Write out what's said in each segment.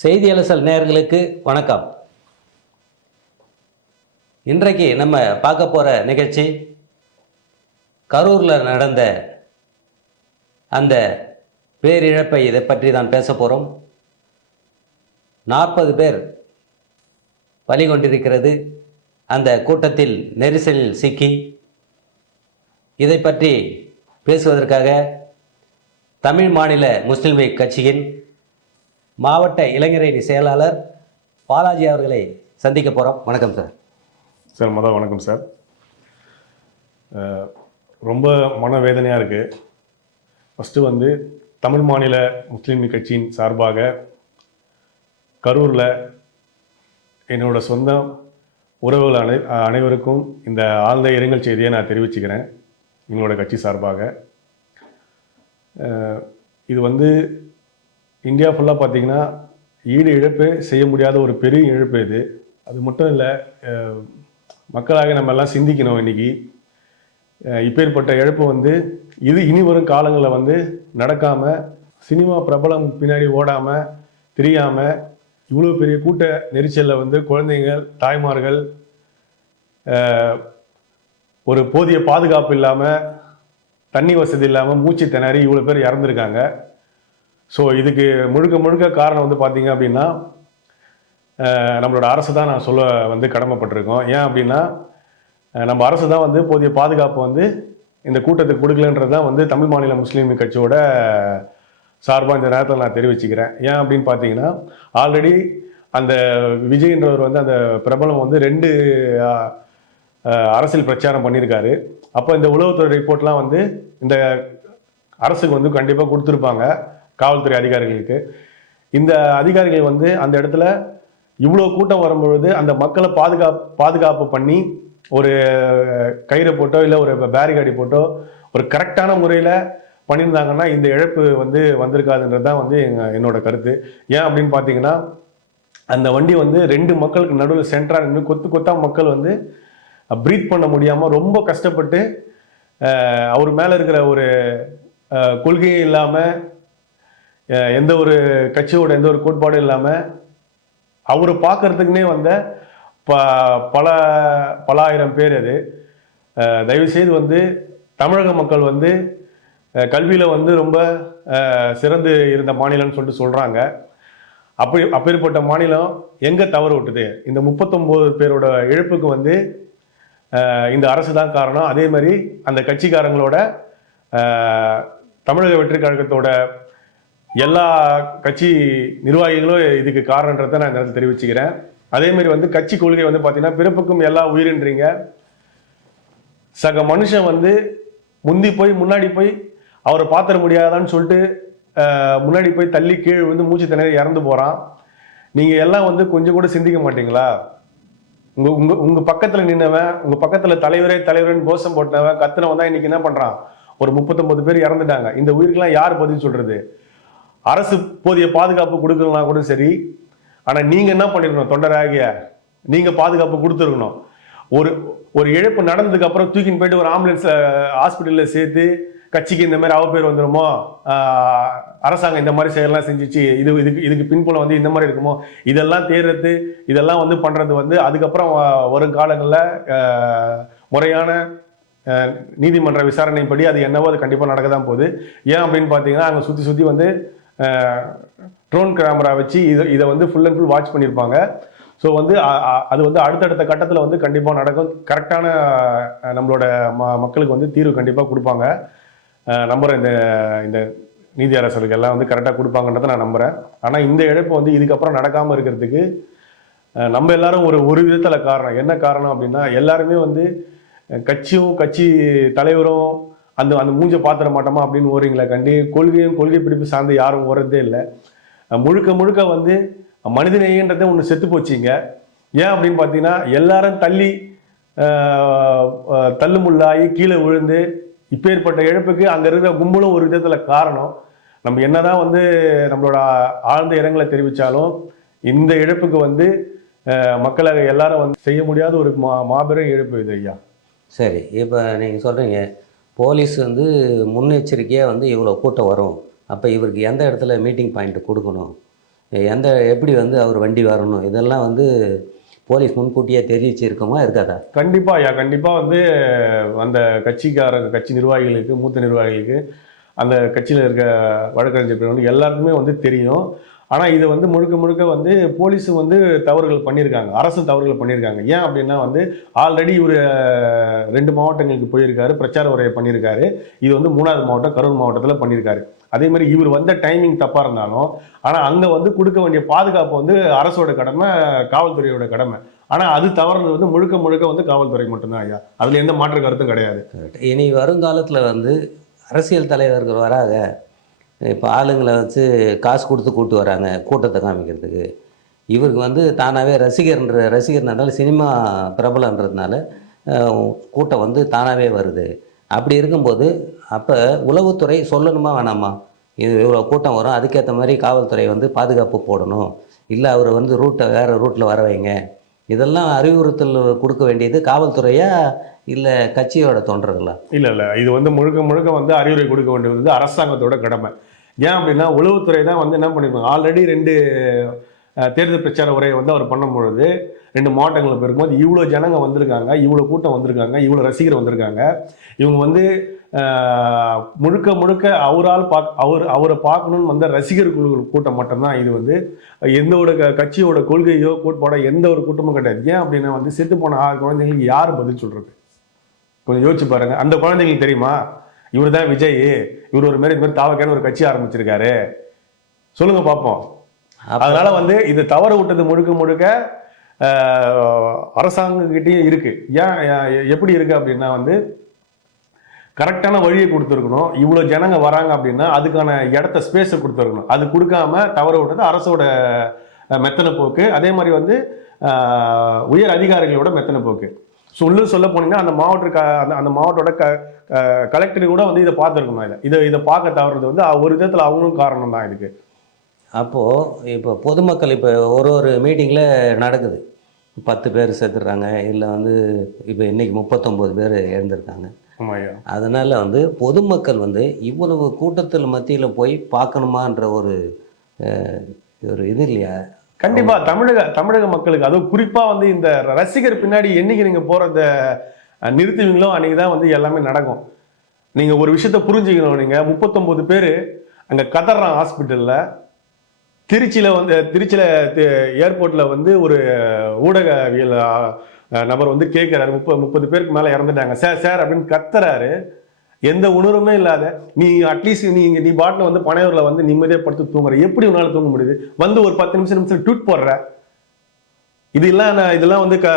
செய்தி அலசல் நேர்களுக்கு வணக்கம். இன்றைக்கு நம்ம பார்க்க போகிற நிகழ்ச்சி கரூரில் நடந்த அந்த பேரிழப்பை இதை பற்றி தான் பேச போகிறோம் நாற்பது பேர் பலி கொண்டிருக்கிறது. அந்த கூட்டத்தில் நெரிசலில் சிக்கி. இதை பற்றி பேசுவதற்காக தமிழ் மாநில முஸ்லிம் லீக் கட்சியின் மாவட்ட இளைஞரணி செயலாளர் பாலாஜி அவர்களை சந்திக்க போகிறோம் வணக்கம் சார். சார் மொதல் வணக்கம் சார். ரொம்ப மனவேதனையாக இருக்குது ஃபஸ்ட்டு வந்து தமிழ் மாநில முஸ்லீம் கட்சியின் சார்பாக கரூரில் என்னோட சொந்த உறவுகள் அனை அனைவருக்கும் இந்த ஆழ்ந்த இரங்கல் செய்தியை நான் தெரிவிச்சுக்கிறேன் எங்களோட கட்சி சார்பாக. இது வந்து இந்தியா ஃபுல்லாக பார்த்தீங்கன்னா ஈடு இழப்பு செய்ய முடியாத ஒரு பெரிய இழப்பு இது. அது மட்டும் இல்லை மக்களாக நம்ம எல்லாம் சிந்திக்கணும் இன்னைக்கு. இப்பேற்பட்ட இழப்பு வந்து இது இனி வரும் காலங்களில் வந்து நடக்காமல் சினிமா பிரபலம் பின்னாடி ஓடாமல் தெரியாமல் இவ்வளோ பெரிய கூட்ட நெரிசலில் வந்து குழந்தைங்கள் தாய்மார்கள் ஒரு போதிய பாதுகாப்பு இல்லாமல் தண்ணி வசதி இல்லாமல் மூச்சு திணறி இவ்வளோ பேர் இறந்துருக்காங்க. ஸோ இதுக்கு முழுக்க முழுக்க காரணம் வந்து பார்த்தீங்க அப்படின்னா நம்மளோட அரசு தான் நான் சொல்ல வந்து கடமைப்பட்டிருக்கோம். ஏன் அப்படின்னா நம்ம அரசு தான் வந்து போதிய பாதுகாப்பு வந்து இந்த கூட்டத்துக்கு கொடுக்கலன்றது தான் வந்து தமிழ் மாநில முஸ்லீம் கட்சியோட சார்பாக இந்த நேரத்தில் நான் தெரிவிச்சுக்கிறேன். ஏன் அப்படின்னு பார்த்தீங்கன்னா ஆல்ரெடி அந்த விஜய்ன்றவர் வந்து அந்த பிரபலம் வந்து ரெண்டு அரசியல் பிரச்சாரம் பண்ணியிருக்காரு. அப்போ இந்த உளவுத்துறை ரிப்போர்ட்லாம் வந்து இந்த அரசுக்கு வந்து கண்டிப்பாக கொடுத்துருப்பாங்க. காவல்துறை அதிகாரிகளுக்கு. இந்த அதிகாரிகள் வந்து அந்த இடத்துல இவ்வளோ கூட்டம் வரும்பொழுது அந்த மக்களை பாதுகாப்பு பாதுகாப்பு பண்ணி ஒரு கயிறை போட்டோ இல்லை ஒரு பேரிகாடி போட்டோ ஒரு கரெக்டான முறையில் பண்ணியிருந்தாங்கன்னா இந்த இழப்பு வந்து வந்திருக்காதுன்றது தான் வந்து எங்கள் என்னோட கருத்து. ஏன் அப்படின்னு பார்த்தீங்கன்னா அந்த வண்டி வந்து ரெண்டு மக்களுக்கு நடுவில் சென்டராக நின்று கொத்து கொத்தா மக்கள் வந்து ப்ரீத் பண்ண முடியாமல் ரொம்ப கஷ்டப்பட்டு அவர் மேலே இருக்கிற ஒரு கொள்கையும் இல்லாமல் எந்த ஒரு கட்சியோட எந்த ஒரு கோட்பாடும் இல்லாமல் அவரை பார்க்கறதுக்குனே வந்த ப பல பல ஆயிரம் பேர் அது. தயவுசெய்து வந்து தமிழக மக்கள் வந்து கல்வியில் வந்து ரொம்ப சிறந்து இருந்த மாநிலம்னு சொல்லிட்டு சொல்கிறாங்க அப்படி அப்பேற்பட்ட மாநிலம் எங்கே தவறு விட்டுது? இந்த முப்பத்தொம்போது பேரோட இழப்புக்கு வந்து இந்த அரசு தான் காரணம். அதே மாதிரி அந்த கட்சிக்காரங்களோட தமிழக வெற்றி கழகத்தோட எல்லா கட்சி நிர்வாகிகளும் இதுக்கு காரணன்றதை நான் இந்த நேரத்தில் தெரிவிச்சுக்கிறேன். அதே மாதிரி வந்து கட்சி கொள்கை வந்து பார்த்தீங்கன்னா பிறப்புக்கும் எல்லா உயிரின்றீங்க. சக மனுஷன் வந்து முந்தி போய் முன்னாடி போய் அவரை பார்த்துட முடியாதான்னு சொல்லிட்டு முன்னாடி போய் தள்ளி கீழே வந்து மூச்சு திணறி இறந்து போகிறான் நீங்கள் எல்லாம் வந்து கொஞ்சம் கூட சிந்திக்க மாட்டீங்களா? உங்கள் உங்கள் உங்கள் பக்கத்தில் நின்னவன் உங்கள் பக்கத்தில் தலைவரே தலைவரேன்னு கோஷம் போட்டவன் கத்துனவன் தான் இன்றைக்கி என்ன பண்ணுறான் ஒரு முப்பத்தொம்பது பேர் இறந்துட்டாங்க. இந்த உயிருக்கெல்லாம் யார் பதில் சொல்கிறது அரசு போதிய பாதுகாப்பு கொடுக்கலாம் கூட சரி. ஆனால் நீங்கள் என்ன பண்ணிருக்கணும்? தொண்டராகிய நீங்கள் பாதுகாப்பு கொடுத்துருக்கணும். ஒரு ஒரு இழப்பு நடந்ததுக்கு அப்புறம் தூக்கின்னு போயிட்டு ஒரு ஆம்புலன்ஸ் ஹாஸ்பிட்டலில் சேர்த்து கட்சிக்கு இந்த மாதிரி அவ பேர் வந்துருமோ அரசாங்கம் இந்த மாதிரி செயலாம் செஞ்சுச்சு. இது இதுக்கு இதுக்கு பின்புலம் வந்து இந்த மாதிரி இருக்குமோ? இதெல்லாம் தேர்றது இதெல்லாம் வந்து பண்ணுறது வந்து அதுக்கப்புறம் வரும் காலங்களில் முறையான நீதிமன்ற விசாரணைப்படி அது என்னவோ அது கண்டிப்பாக நடக்க தான் போகுது. ஏன் அப்படின்னு பார்த்தீங்கன்னா அங்கே சுற்றி சுற்றி வந்து ட்ரோன் கேமரா வச்சு இதை இதை வந்து ஃபுல் அண்ட் ஃபுல் வாட்ச் பண்ணியிருப்பாங்க ஸோ வந்து அது வந்து அடுத்தடுத்த கட்டத்தில் வந்து கண்டிப்பாக நடக்கும். கரெக்டான நம்மளோட ம மக்களுக்கு வந்து தீர்வு கண்டிப்பாக கொடுப்பாங்க. நம்புகிறேன் இந்த இந்த நீதி அரசருக்கு எல்லாம் வந்து கரெக்டாக கொடுப்பாங்கன்றதை நான் நம்புகிறேன் ஆனால் இந்த இழப்பு வந்து இதுக்கப்புறம் நடக்காமல் இருக்கிறதுக்கு நம்ம எல்லாரும் ஒரு ஒரு விதத்தில் காரணம். என்ன காரணம் அப்படின்னா எல்லாருமே வந்து கட்சியும் கட்சி தலைவரும் அந்த அந்த மூஞ்ச பாத்திர மாட்டோமா அப்படின்னு ஓடுறீங்களே கண்டி கொள்கையும் கொள்கை பிடிப்பு சார்ந்து யாரும் ஓடுறதே இல்லை. முழுக்க முழுக்க வந்து மனிதநேயன்றதே ஒன்று செத்து போச்சிங்க. ஏன் அப்படின்னு பார்த்தீங்கன்னா எல்லாரும் தள்ளி தள்ளுமுள்ளாகி கீழே விழுந்து இப்பேற்பட்ட இழப்புக்கு அங்கே இருக்கிற கும்பலும் ஒரு விதத்தில் காரணம். நம்ம என்னதான் வந்து நம்மளோட ஆழ்ந்த இடங்களை தெரிவித்தாலும் இந்த இழப்புக்கு வந்து மக்களை எல்லாரும் வந்து செய்ய முடியாத ஒரு மா மாபெரும் இழப்பு இது ஐயா. சரி இப்போ நீங்கள் சொல்கிறீங்க போலீஸ் வந்து முன்னெச்சரிக்கையாக வந்து இவ்வளோ கூட்டம் வரும். அப்போ இவருக்கு எந்த இடத்துல மீட்டிங் பாயிண்ட் கொடுக்கணும்? எந்த எப்படி வந்து அவர் வண்டி வரணும்? இதெல்லாம் வந்து போலீஸ் முன்கூட்டியே தெரிவிச்சிருக்கோமா இருக்காதா? கண்டிப்பாக ஐயா கண்டிப்பாக வந்து அந்த கட்சிக்கார கட்சி நிர்வாகிகளுக்கு மூத்த நிர்வாகிகளுக்கு அந்த கட்சியில் இருக்க வழக்கறிஞர் எல்லாருக்குமே வந்து தெரியும். ஆனால் இது வந்து முழுக்க முழுக்க வந்து போலீஸு வந்து தவறுகள் பண்ணியிருக்காங்க அரசு தவறுகள் பண்ணியிருக்காங்க ஏன் அப்படின்னா வந்து ஆல்ரெடி இவர் ரெண்டு மாவட்டங்களுக்கு போயிருக்காரு பிரச்சார உரையை பண்ணியிருக்காரு இது வந்து மூணாவது மாவட்டம் கரூர் மாவட்டத்தில் பண்ணியிருக்காரு அதே மாதிரி இவர் வந்த டைமிங் தப்பாக இருந்தாலும் ஆனால் அங்கே வந்து கொடுக்க வேண்டிய பாதுகாப்பு வந்து அரசோட கடமை காவல்துறையோட கடமை. ஆனால் அது தவறுனது வந்து முழுக்க முழுக்க வந்து காவல்துறை மட்டும்தான் ஐயா. அதில் எந்த மாற்று கருத்தும் கிடையாது. இனி வருங்காலத்தில் வந்து அரசியல் தலைவர்கள் வராங்க. இப்போ ஆளுங்களை வச்சு காசு கொடுத்து கூட்டு வராங்க கூட்டத்தை காமிக்கிறதுக்கு. இவருக்கு வந்து தானாகவே ரசிகர்ன்ற ரசிகர்னால சினிமா பிரபலன்றதுனால கூட்டம் வந்து தானாகவே வருது. அப்படி இருக்கும்போது அப்போ உளவுத்துறை சொல்லணுமா வேணாமா? இது இவ்வளோ கூட்டம் வரும் அதுக்கேற்ற மாதிரி காவல்துறை வந்து பாதுகாப்பு போடணும். இல்லை அவர் வந்து ரூட்டை வேறு ரூட்டில் வர வைங்க. இதெல்லாம் அறிவுறுத்தல் கொடுக்க வேண்டியது காவல்துறையா இல்லை கட்சியோட தொண்டர்களா? இல்லை இல்லை. இது வந்து முழுக்க முழுக்க வந்து அறிவுரை கொடுக்க வேண்டியது வந்து அரசாங்கத்தோட கடமை. ஏன் அப்படின்னா உளவுத்துறை தான் வந்து என்ன பண்ணிருப்பாங்க ஆல்ரெடி ரெண்டு தேர்தல் பிரச்சார உரையை வந்து அவர் பண்ணும் பொழுது ரெண்டு மாவட்டங்களில் போயிருக்கும்போது இவ்வளோ ஜனங்க வந்திருக்காங்க இவ்வளோ கூட்டம் வந்திருக்காங்க இவ்வளோ ரசிகர் வந்திருக்காங்க. இவங்க வந்து முழுக்க முழுக்க அவரால் பாக் அவர் அவரை பார்க்கணும்னு வந்த ரசிகர் குழு கூட்டம் மட்டும்தான். இது வந்து எந்த ஒரு க- கட்சியோட கொள்கையோ கோட்பாடோ எந்த ஒரு கூட்டமும் கிடையாது. ஏன் அப்படின்னா வந்து செத்து போன ஆறு குழந்தைங்களுக்கு யார் பதில் சொல்கிறது கொஞ்சம் யோசிச்சு பாருங்கள் அந்த குழந்தைங்களுக்கு தெரியுமா? இவர் தான் விஜய். இவர் ஒரு மாதிரி இந்த மாதிரி தாவக்கான ஒரு கட்சி ஆரம்பிச்சிருக்காரு. சொல்லுங்கள் பார்ப்போம் அதனால வந்து இது தவறு விட்டது முழுக்க முழுக்க அரசாங்கக்கிட்டேயும் இருக்கு. ஏன் ஏன் எப்படி இருக்கு அப்படின்னா வந்து கரெக்டான வழியை கொடுத்துருக்கணும். இவ்வளோ ஜனங்க வராங்க அப்படின்னா அதுக்கான இடத்த ஸ்பேஸை கொடுத்துருக்கணும். அது கொடுக்காம தவறு விட்டது அரசோட மெத்தனை போக்கு. அதே மாதிரி வந்து உயர் அதிகாரிகளோட மெத்தனை போக்கு. சொல்லு சொல்ல போனீங்கன்னா அந்த மாவட்ட க- அந்த அந்த மாவட்டோட க கலெக்டர் கூட வந்து இதை பார்த்துருக்கணும். இதை இதை இதை பார்க்க தவறுறது வந்து ஒரு விதத்தில் அவங்களும் காரணம் தான் இதுக்கு. அப்போது இப்போ பொதுமக்கள் இப்போ ஒரு ஒரு மீட்டிங்கில் நடக்குது. பத்து பேர் செத்துடுறாங்க இல்லை வந்து இப்போ இன்னைக்கு முப்பத்தொம்போது பேர் ஐயா அதனால் வந்து பொதுமக்கள் வந்து இவ்வளவு கூட்டத்தில் மத்தியில் போய் பார்க்கணுமான்ற ஒரு ஒரு இது இல்லையா? கண்டிப்பா. தமிழக தமிழக மக்களுக்கு அதுவும் குறிப்பா வந்து இந்த ரசிகர் பின்னாடி என்னைக்கு நீங்க போறத அஹ், நிறுத்துவீங்களோ அன்னைக்கு தான் வந்து எல்லாமே நடக்கும். நீங்க ஒரு விஷயத்த புரிஞ்சுக்கணும். நீங்க முப்பத்தொன்பது பேர் அங்க கதறான் ஹாஸ்பிட்டல்ல. திருச்சியில் வந்து திருச்சியில் ஏர்போர்ட்டில் வந்து ஒரு ஊடகவியல் நபர் வந்து கேட்குறாரு. முப்பது முப்பது பேருக்கு மேலே இறந்துட்டாங்க. சார் சார் அப்படின்னு கத்துறாரு. எந்த உணர்வுமே இல்லாத நீ அட்லீஸ்ட் நீ இங்கே நீ பாட்டில் வந்து பனையூரில் வந்து நிம்மதியாக படுத்து தூங்குற. எப்படி உன்னால் தூங்க முடியுது? வந்து ஒரு பத்து நிமிஷம் நிமிஷம் ட்வீட் போடுற. இதெல்லாம் நான் இதெல்லாம் வந்து க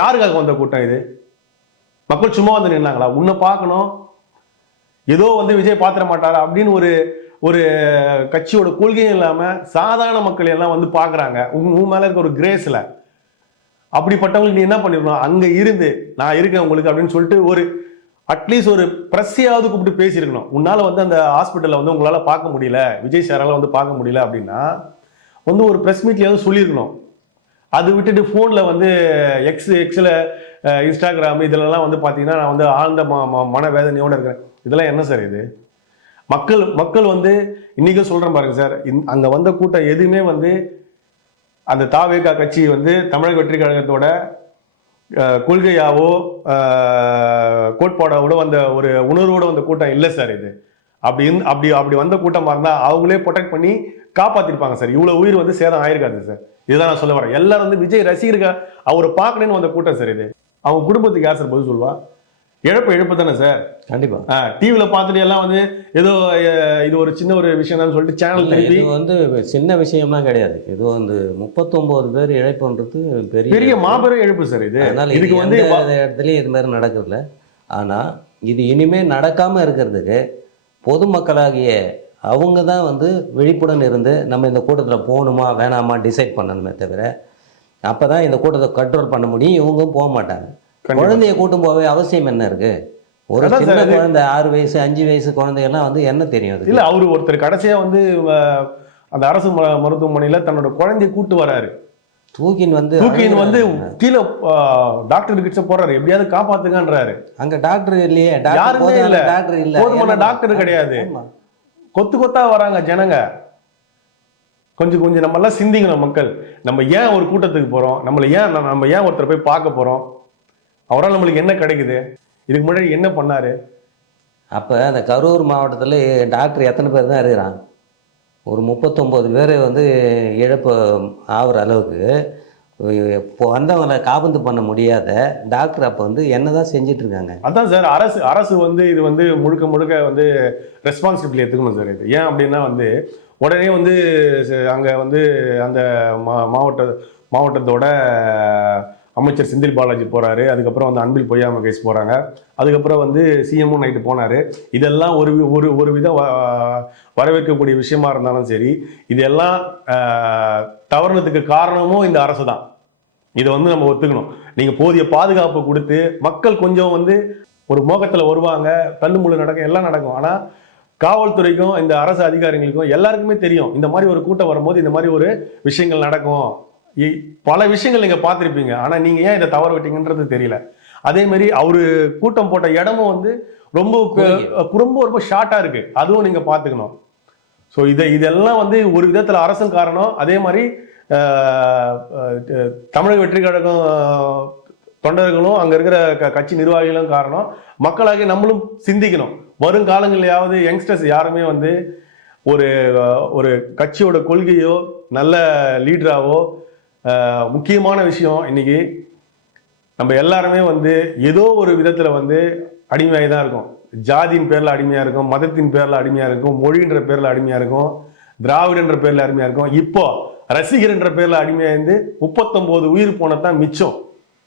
யாருக்காக வந்த கூட்டம் இது? மக்கள் சும்மா வந்து நின்னாங்களா? உன்னை பார்க்கணும். ஏதோ வந்து விஜய் பாத்திர மாட்டாரா? அப்படின்னு ஒரு ஒரு கட்சியோட கொள்கையும் இல்லாமல் சாதாரண மக்கள் எல்லாம் வந்து பார்க்குறாங்க. உன் உன் இருக்க ஒரு கிரேஸில் அப்படிப்பட்டவங்களுக்கு நீ என்ன பண்ணிருக்கணும்? அங்கே இருந்து நான் இருக்கேன் உங்களுக்கு அப்படின்னு சொல்லிட்டு ஒரு அட்லீஸ்ட் ஒரு ப்ரெஸ்ஸையாவது கூப்பிட்டு பேசியிருக்கணும். உன்னால் வந்து அந்த ஹாஸ்பிட்டலில் வந்து உங்களால் பார்க்க முடியல. விஜய் சாரால் வந்து பார்க்க முடியல அப்படின்னா வந்து ஒரு ப்ரெஸ் மீட்லேயாவது சொல்லியிருக்கணும். அது விட்டுட்டு ஃபோனில் வந்து எக்ஸ் எக்ஸில் இன்ஸ்டாகிராம் இதிலலாம் வந்து பார்த்தீங்கன்னா நான் வந்து ஆழ்ந்த ம ம- மனவேதனையோட இருக்கிறேன். இதெல்லாம் என்ன சார் இது? மக்கள் மக்கள் வந்து இன்றைக்கும் சொல்கிறேன் பாருங்க சார் அங்கே வந்த கூட்டம் எதுவுமே வந்து அந்த தாவேகா கட்சி வந்து தமிழக வெற்றி கழகத்தோட கொள்கையாவோ கோட்பாடாவோட வந்த ஒரு உணர்வோட வந்த கூட்டம் இல்லை சார் இது. அப்படி அப்படி அப்படி வந்த கூட்டமாக இருந்தால் அவங்களே ப்ரொடெக்ட் பண்ணி காப்பாத்திருப்பாங்க சார். இவ்வளோ உயிர் வந்து சேதம் ஆயிருக்காது சார். இதுதான் நான் சொல்ல வரேன். எல்லாரும் வந்து விஜய் ரசிகர்கள் அவரை பார்க்கணும்னு வந்த கூட்டம் சார் இது. அவங்க குடும்பத்துக்கு யார் சார் பதில் சொல்லுவா? இழப்பு இழப்பு தானே சார்? கண்டிப்பாக டிவியில் பார்த்துட்டு எல்லாம் வந்து ஏதோ இது ஒரு சின்ன ஒரு விஷயம் தான் சொல்லிட்டு சேனல் இது வந்து சின்ன விஷயம்லாம் கிடையாது. இது வந்து முப்பத்தொம்போது பேர் இழைப்புன்றது பெரிய பெரிய மாபெரும் இழப்பு சார் இது. அதனால இது இதுக்கு வந்து இடத்துலையும் இது மாதிரி நடக்கிறதில்ல. ஆனால் இது இனிமே நடக்காமல் இருக்கிறதுக்கு பொதுமக்களாகிய அவங்க தான் வந்து விழிப்புடன் இருந்து நம்ம இந்த கூட்டத்தில் போகணுமா வேணாமா டிசைட் பண்ணணுமே தவிர அப்போ தான் இந்த கூட்டத்தை கண்ட்ரோல் பண்ண முடியும் இவங்களும் போக மாட்டாங்க. கண்டிப்பா. குழந்தைய கூட்டும் போகவே அவசியம் என்ன இருக்கு? ஒரு சின்ன குழந்தை ஆறு வயசு அஞ்சு வயசு குழந்தையெல்லாம் வந்து என்ன தெரியும் இல்ல அவரு ஒருத்தர் கடைசியா வந்து அந்த அரசு மருத்துவமனையில தன்னோட குழந்தைய கூட்டு வராரு. தூக்கின் வந்து தூக்கின்னு வந்து. கீழே டாக்டர் கிட்ட போறாரு எப்படியாவது காப்பாத்துங்கன்றாரு. அங்க டாக்டர் இல்லையே. டாக்டர் யாருமே இல்ல. டாக்டர் இல்ல. போதுமான டாக்டர் கிடையாது. கொத்து கொத்தா வராங்க ஜனங்க. கொஞ்சம் கொஞ்சம் நம்ம எல்லாம் சிந்திக்கணும் மக்கள். நம்ம ஏன் ஒரு கூட்டத்துக்கு போறோம்? நம்மளை ஏன் நம்ம- நம்ம ஏன் ஒருத்தரை போய் பார்க்க போறோம்? அவரால் நம்மளுக்கு என்ன கிடைக்குது? இதுக்கு முன்னாடி என்ன பண்ணாரு? அப்போ அந்த கரூர் மாவட்டத்தில் டாக்டர் எத்தனை பேர் தான் இருக்கிறான்? ஒரு முப்பத்தொம்போது பேர் வந்து இழப்பு ஆகிற அளவுக்கு இப்போ வந்தவங்களை காபந்து பண்ண முடியாத டாக்டர் அப்போ வந்து என்ன தான் செஞ்சிட்ருக்காங்க அதான் சார் அரசு அரசு வந்து இது வந்து முழுக்க முழுக்க வந்து ரெஸ்பான்சிபிலிட்டி எடுத்துக்கணும் சார் இது. ஏன் அப்படின்னா வந்து உடனே வந்து அங்க வந்து அந்த மா மாவட்ட மாவட்டத்தோட அமைச்சர் செந்தில் பாலாஜி போகிறாரு அதுக்கப்புறம் வந்து அன்பில் பொய்யா கேஸ் போகிறாங்க அதுக்கப்புறம் வந்து சிஎம்ஓ நைட்டு போனாரு. இதெல்லாம் ஒரு வி- ஒரு ஒரு விதம் வ- வரவேற்கக்கூடிய விஷயமா இருந்தாலும் சரி இதெல்லாம் தவறுனதுக்கு காரணமும் இந்த அரசு தான் இதை வந்து நம்ம ஒத்துக்கணும். நீங்கள் போதிய பாதுகாப்பு கொடுத்து மக்கள் கொஞ்சம் வந்து ஒரு மோகத்தில் வருவாங்க தள்ளுமுள்ளு நடக்கும் எல்லாம் நடக்கும். ஆனால் காவல்துறைக்கும் இந்த அரசு அதிகாரிகளுக்கும் எல்லாருக்குமே தெரியும். இந்த மாதிரி ஒரு கூட்டம் வரும்போது இந்த மாதிரி ஒரு விஷயங்கள் நடக்கும். பல விஷயங்கள் நீங்க பார்த்திருப்பீங்க. ஆனா நீங்க ஏன் இதை தவற விட்டீங்கன்றது தெரியல. அதே மாதிரி அவரு கூட்டம் போட்ட இடமும் வந்து ரொம்ப ரொம்ப ரொம்ப ஷார்ட்டா இருக்கு. அதுவும் நீங்க பாத்துக்கணும் ஸோ இதை இதெல்லாம் வந்து ஒரு விதத்துல அரசும் காரணம். அதே மாதிரி தமிழக வெற்றி கழகம் தொண்டர்களும் அங்க இருக்கிற க- கட்சி நிர்வாகிகளும் காரணம். மக்களாகி நம்மளும் சிந்திக்கணும். வருங்காலங்களையாவது யங்ஸ்டர்ஸ் யாருமே வந்து ஒரு ஒரு கட்சியோட கொள்கையோ நல்ல லீடராவோ ஆஹ், முக்கியமான விஷயம் இன்னைக்கு நம்ம எல்லாருமே வந்து ஏதோ ஒரு விதத்துல வந்து அடிமையாகி தான் இருக்கும். ஜாதியின் பேர்ல அடிமையா இருக்கும் மதத்தின் பேர்ல அடிமையா இருக்கும் மொழின்ற பேர்ல அடிமையா இருக்கும் திராவிடன்ற பேர்ல அடிமையா இருக்கும். இப்போ ரசிகர்ன்ற பேர்ல அடிமையா இருந்து முப்பத்தொன்பது உயிர் போனதான் மிச்சம்.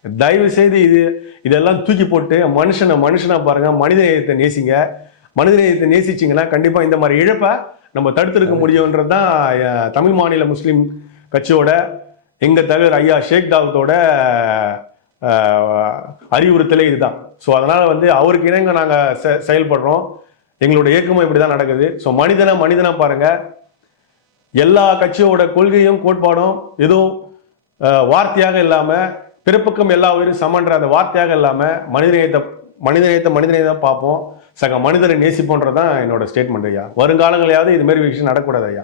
தயவு செய்து இது இதெல்லாம் தூக்கி போட்டு மனுஷனை மனுஷனா பாருங்க மனித நேயத்தை நேசிங்க. மனித நேயத்தை நேசிச்சிங்கன்னா கண்டிப்பா இந்த மாதிரி இழப்பை நம்ம தடுத்திருக்க முடியும்ன்றது தான் தமிழ் மாநில முஸ்லீம் கட்சியோட எங்க தலைவர் ஐயா ஷேக் தாவத்தோட அறிவுறுத்தலே இதுதான். ஸோ அதனால வந்து அவருக்கு இணங்க நாங்க செ- செயல்படுறோம்? எங்களோட இயக்கமும் இப்படிதான் நடக்குது. ஸோ மனிதனை மனிதனா பாருங்க. எல்லா கட்சியோட கொள்கையும் கோட்பாடும் எதுவும் வார்த்தையாக இல்லாம பிறப்புக்கும் எல்லா உயிரும் சமன்ற அந்த வார்த்தையாக இல்லாம மனிதநேயத்தை மனிதநேயத்தை மனிதநேயத்தை பார்ப்போம். சக மனிதனை நேசிப்போன்றதான் என்னோட ஸ்டேட்மெண்ட் ஐயா. வருங்காலங்களையாவது இது மாதிரி விஷயம் நடக்கூடாது ஐயா.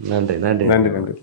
நன்றி நன்றி. நன்றி நன்றி.